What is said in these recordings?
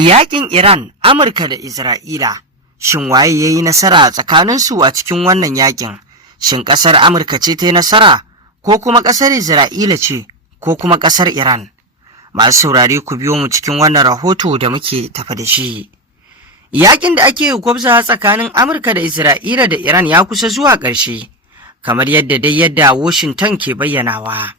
Yaƙin Iran, Amurka da Isra'ila, shin waye ya yi nasara tsakaninsu a cikin wannan yaƙin? Shin ƙasar Amurka ce ta yi nasara, ko kuma ƙasar Isra'ila ce, ko kuma ƙasar Iran? Masu saurare ku biyo mu cikin wannan rahoto da muke tafa da shi. Yaƙin da ake gwabza tsakanin Amurka da Isra'ila da Iran ya kusa zuwa ƙarshe, kamar yadda Washington ke bayyanawa.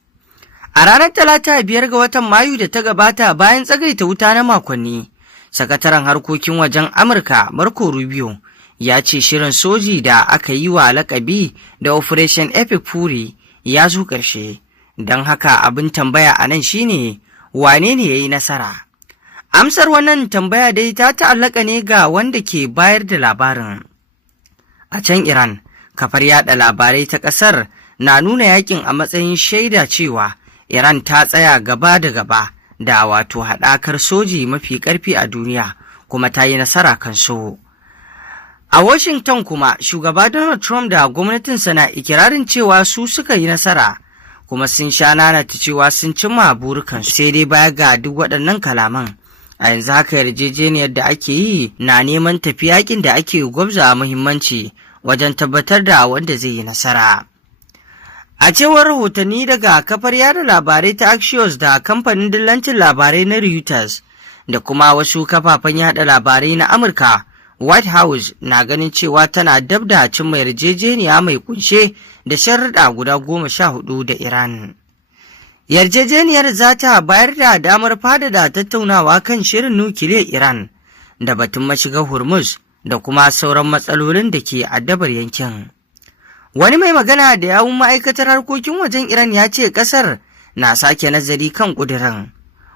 A ranar Talata 5 ga watan Mayu da ta gabata bayan tsagaita wuta na makonni, Sakataren harkokin wajen Amurka Marco Rubio ya ce shirin soji da aka yi wa lakabi da Operation Epic Fury ya zo ƙarshe, don haka abin tambaya a nan shine wane ne ya yi nasara? Amsar wannan tambaya dai ta ta'allaka ne ga wanda ke bayar da labarin. A can Iran, kafar yada labarai ta ƙasar na nuna yakin a matsayin shaida cewa Iran ta tsaya gaba da gaba da wato haɗakar soji mafi ƙarfi a duniya kuma ta yi nasara kan su. A Washington kuma shugaba Donald Trump da gwamnatinsa na ikirarin cewa su suka yi nasara kuma sun sha nanata cewa sun cimma burukansu. Sai dai baya ga duk waɗannan kalaman, a yanzu haka yarjejeniyar da ake yi na neman tafi yakin da ake gwabza muhimmanci wajen tabbatar da wanda zai yi nasara. A cewar rahotanni daga kafar yada labarai ta Axios da kamfanin dillancin labarai na Reuters da kuma wasu kafafen yada labarai na Amurka, White House na ganin cewa tana dab da cimma yarjejeniya mai kunshe da sharuɗa guda 14 da Iran. Yarjejeniyar za ta bayar da damar fadada tattaunawa kan shirin nukiliyar Iran da batun mashigar Hormuz da kuma sauran matsalolin da ke addabar yankin. Wani mai magana da yawun ma'aikatar harkokin wajen Iran ya ce ƙasar na sake nazari kan ƙudurin,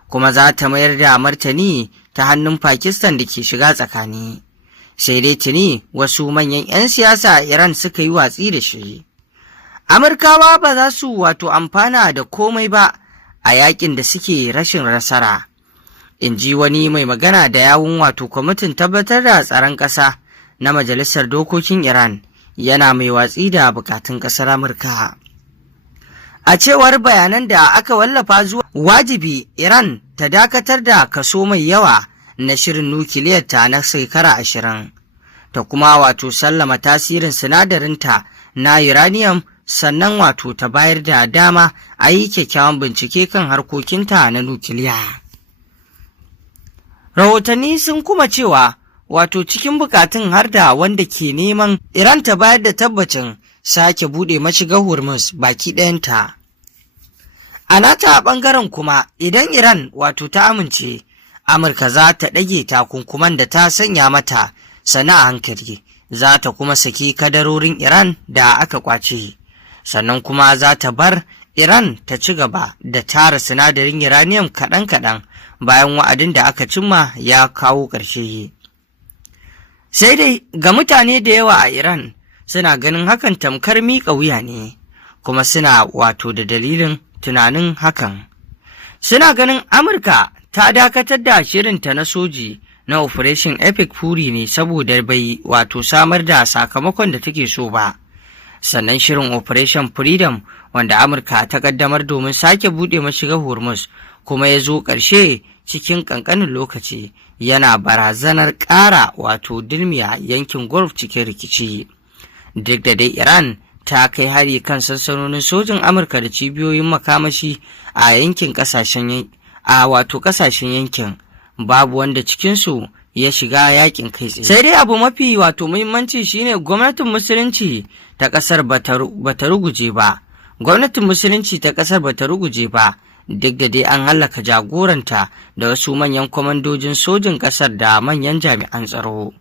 kuma za ta mayar da martani ta hannun Pakistan da ke shiga tsakani. Sai dai tuni wasu manyan 'yan siyasa a Iran suka yi watsi da shi. Amurkawa ba za su amfana da komai ba a yakin da suke rashin nasara, in ji wani mai magana da yawun kwamitin tabbatar da tsaron ƙasa na Majalisar Dokokin Iran, yana mai watsi da bukatun ƙasar Amurka. A cewar bayanan da aka wallafa zuwa wajibi Iran ta dakatar da kaso mai yawa na shirin nukiliyarta na shekara 20, ta kuma sallama tasirin sinadarinta na uranium, sannan ta bayar da dama a yi kyakkyawan bincike kan harkokinta na nukiliya. Rahotanni sun kuma cewa cikin bukatun har da wanda ke neman Iran ta bayar da tabbacin sake bude mashigar Hormuz baki ɗayanta. A nata ɓangaren kuma idan Iran ta amince, Amurka za ta ɗage takunkuman da ta sanya mata sana a hankali, za ta kuma saki kadarorin Iran da aka kwace, sannan kuma za ta bar Iran ta ci gaba da tara sinadarin uranium kaɗan-kaɗan bayan wa'adin da aka cimma ya kawo ƙarshe. Sai dai ga mutane da yawa a Iran suna ganin hakan tamkar miƙa wuya ne, kuma suna da dalilin tunanin hakan. Suna ganin Amurka ta dakatar da shirinta na soji na Operation Epic Fury ne saboda bai samar da sakamakon da take so ba. Sannan shirin Operation Freedom wanda Amurka ta kaddamar domin sake buɗe mashigar Hormuz kuma ya zo ƙarshe cikin ƙanƙanin lokaci, yana barazanar ƙara dilmiya yankin Gulf cikin rikici. Duk da dai Iran ta kai hari kan sansanonin sojin Amurka da cibiyoyin makamashi a yankin ƙasashen yankin, babu wanda cikinsu ya shiga yakin kai tsaye. Sai dai abu mafi muhimmanci shine gwamnatin musulunci ta ƙasar bata ruguje ba. Gwamnatin musulunci ta ƙasar bata ruguje ba, duk da dai an hallaka jagoranta da wasu manyan kwamandojin sojin ƙasar da manyan jami'an tsaro.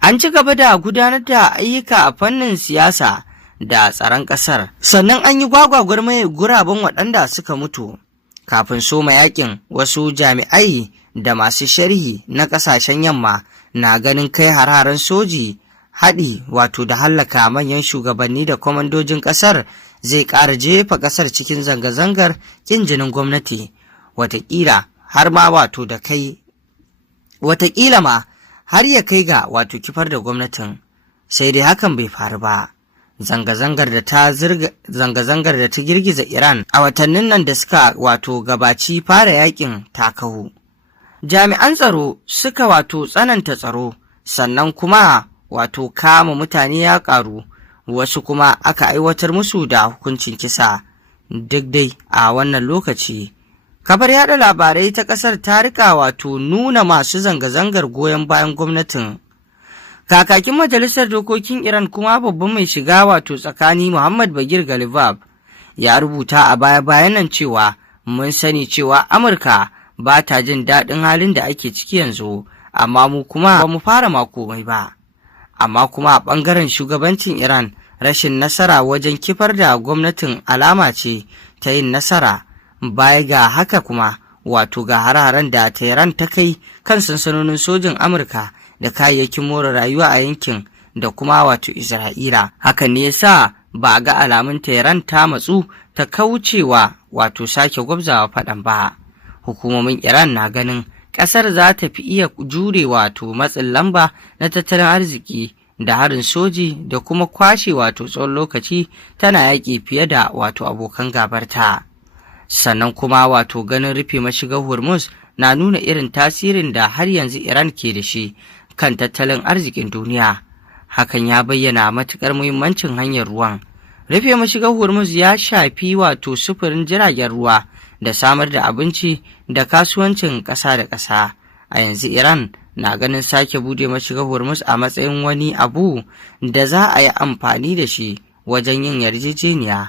An ci gaba da gudanar da ayyuka a fannin siyasa da tsaron ƙasar, sannan an yi gwagwagwar mai guraben waɗanda suka mutu. Kafin soma yakin, wasu jami'ai da masu sharhi na ƙasashen yamma na ganin kai hararen soji haɗi da hallaka manyan shugabanni da kwamandojin ƙasar zai ƙara jefa ƙasar cikin zanga-zangar ƙin jinin gwamnati, wataƙila ma har ya kai ga kifar da gwamnatin. Sai dai hakan bai faru ba. Zanga-zangar da ta girgiza Iran a watannin nan da suka gabaci fara yakin ta kahu. Jami'an tsaro suka tsananta tsaro, sannan kuma kama mutane ya ƙaru, wasu kuma aka aiwatar musu da hukuncin kisa. Duk dai a wannan lokaci, kafar yaɗa labarai ta ƙasar ta rika nuna masu zanga-zangar goyon bayan gwamnatin. Kakakin Majalisar Dokokin Iran kuma babban mai shiga tsakani Muhammad Bagir Ghalibaf ya rubuta a baya-bayan nan cewa mun sani cewa Amurka ba ta jin daɗin halin da ake ciki yanzu, amma mu kuma ba mu fara komai ba. Amma kuma a ɓangaren shugabancin Iran, rashin nasara wajen kifar da gwamnatin alama ce ta yin nasara. Baya ga haka kuma ga hare-haren da Tehran ta kai kan sansanonin sojin Amurka da kayayyakin more rayuwa a yankin da kuma Isra'ila. Hakan ne yasa ba a ga alamun Tehran ta matsu ta kaucewa sake gwabzawa faɗan ba. Hukumomin Iran na ganin ƙasar za ta fi iya jure matsin lamba na tattalin arziki da harin soji da kuma kwashe tsawon lokaci tana yaƙi fiye da abokan gabarta. Sannan kuma ganin rufe mashigar Hormuz na nuna irin tasirin da har yanzu Iran ke da shi kan tattalin arzikin duniya. Hakan ya bayyana matuƙar muhimmancin hanyar ruwan. Rufe mashigar Hormuz ya shafi sufurin jiragen ruwa da samar da abinci da kasuwancin ƙasa da ƙasa. A yanzu Iran na ganin sake bude mashigar Hormuz a matsayin wani abu da za a yi amfani da shi wajen yin yarjejeniya.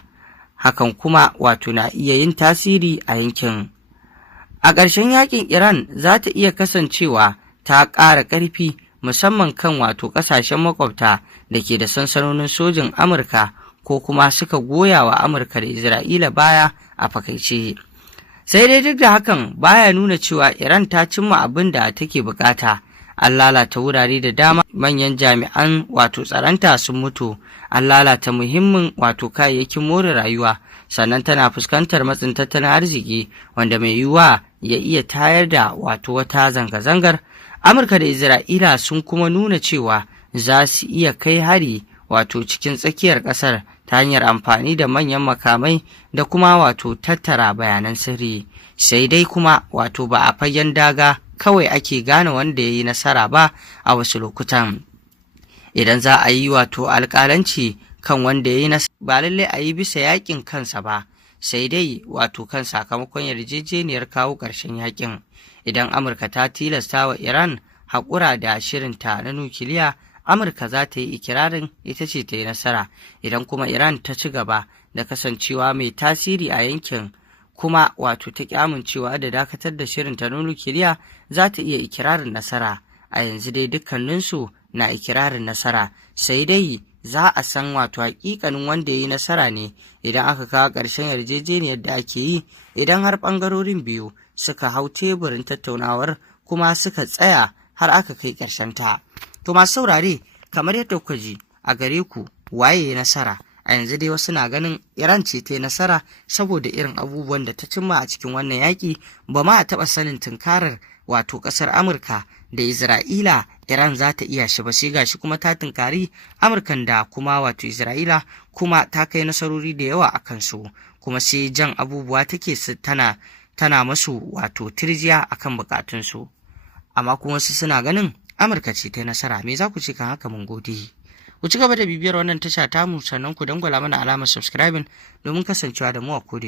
Hakan kuma na iya yin tasiri a yankin. A ƙarshen yakin Iran za ta iya kasancewa ta ƙara ƙarfi, musamman kan ƙasashen makwabta da ke da sansanonin sojin Amurka ko kuma suka goya wa Amurka da Isra'ila baya a fakaice. Sai dai duk da hakan baya nuna cewa Iran ta cimma abin da take bukata. An lalata wurare da dama, manyan jami'an tsaronta sun mutu, an lalata muhimmin kayayyakin more rayuwa, sannan tana fuskantar matsin tattalin arziki wanda mai yiwuwa ya iya tayar da wata zanga-zangar. Amurka da Isra'ila sun kuma nuna cewa za su iya kai hari cikin tsakiyar ƙasar ta hanyar amfani da manyan makamai da kuma tattara bayanan sirri. Sai dai kuma ba a fagen daga kawai ake gane wanda ya yi nasara ba. A wasu lokutan idan za a yi alƙalanci kan wanda ya yi nasara, ba lallai a yi bisa yakin kansa ba, sai dai kan sakamakon yarjejeniyar kawo ƙarshen yakin. Idan Amurka ta tilasta wa Iran haƙura da shirinta na nukiliya, Amurka za ta yi ikirarin ita ce ta yi nasara. Idan kuma Iran ta ci gaba da kasancewa mai tasiri a yankin kuma ta ƙi amincewa da dakatar da shirinta na nukiliya, za ta iya ikirarin nasara. A yanzu dai dukkaninsu na ikirarin nasara, sai dai za a san hakikanin wanda ya yi nasara ne idan aka kawo ƙarshen yarjejeniyar da ake yi, idan har ɓangarorin biyu suka hau teburin tattaunawar kuma suka tsaya har aka kai ta. To masu saurare, kamar yadda kuka ji, a gare ku waye ya nasara? A yanzu dai wasu na ganin Iran ce ta yi nasara saboda irin abubuwan da ta cimma a cikin wannan yaƙi. Ba ma a taɓa sanin tunkarar ƙasar Amurka da Isra'ila Iran za ta iya shi ba, sai gashi kuma ta tunkari Amurkan da kuma Isra'ila kuma ta kai nasarori da yawa a kansu, kuma sai jan abubuwa take tana masu tirjiya akan bukatunsu. Amma kuma wasu suna ganin Amurka ce ta yi nasara. Me za ku ce kan haka? Mun gode. Ku ci gaba da bibiyar wannan tasha tamu, sannan ku dangwala mana alamar subscribing domin kasancewa da mu a koda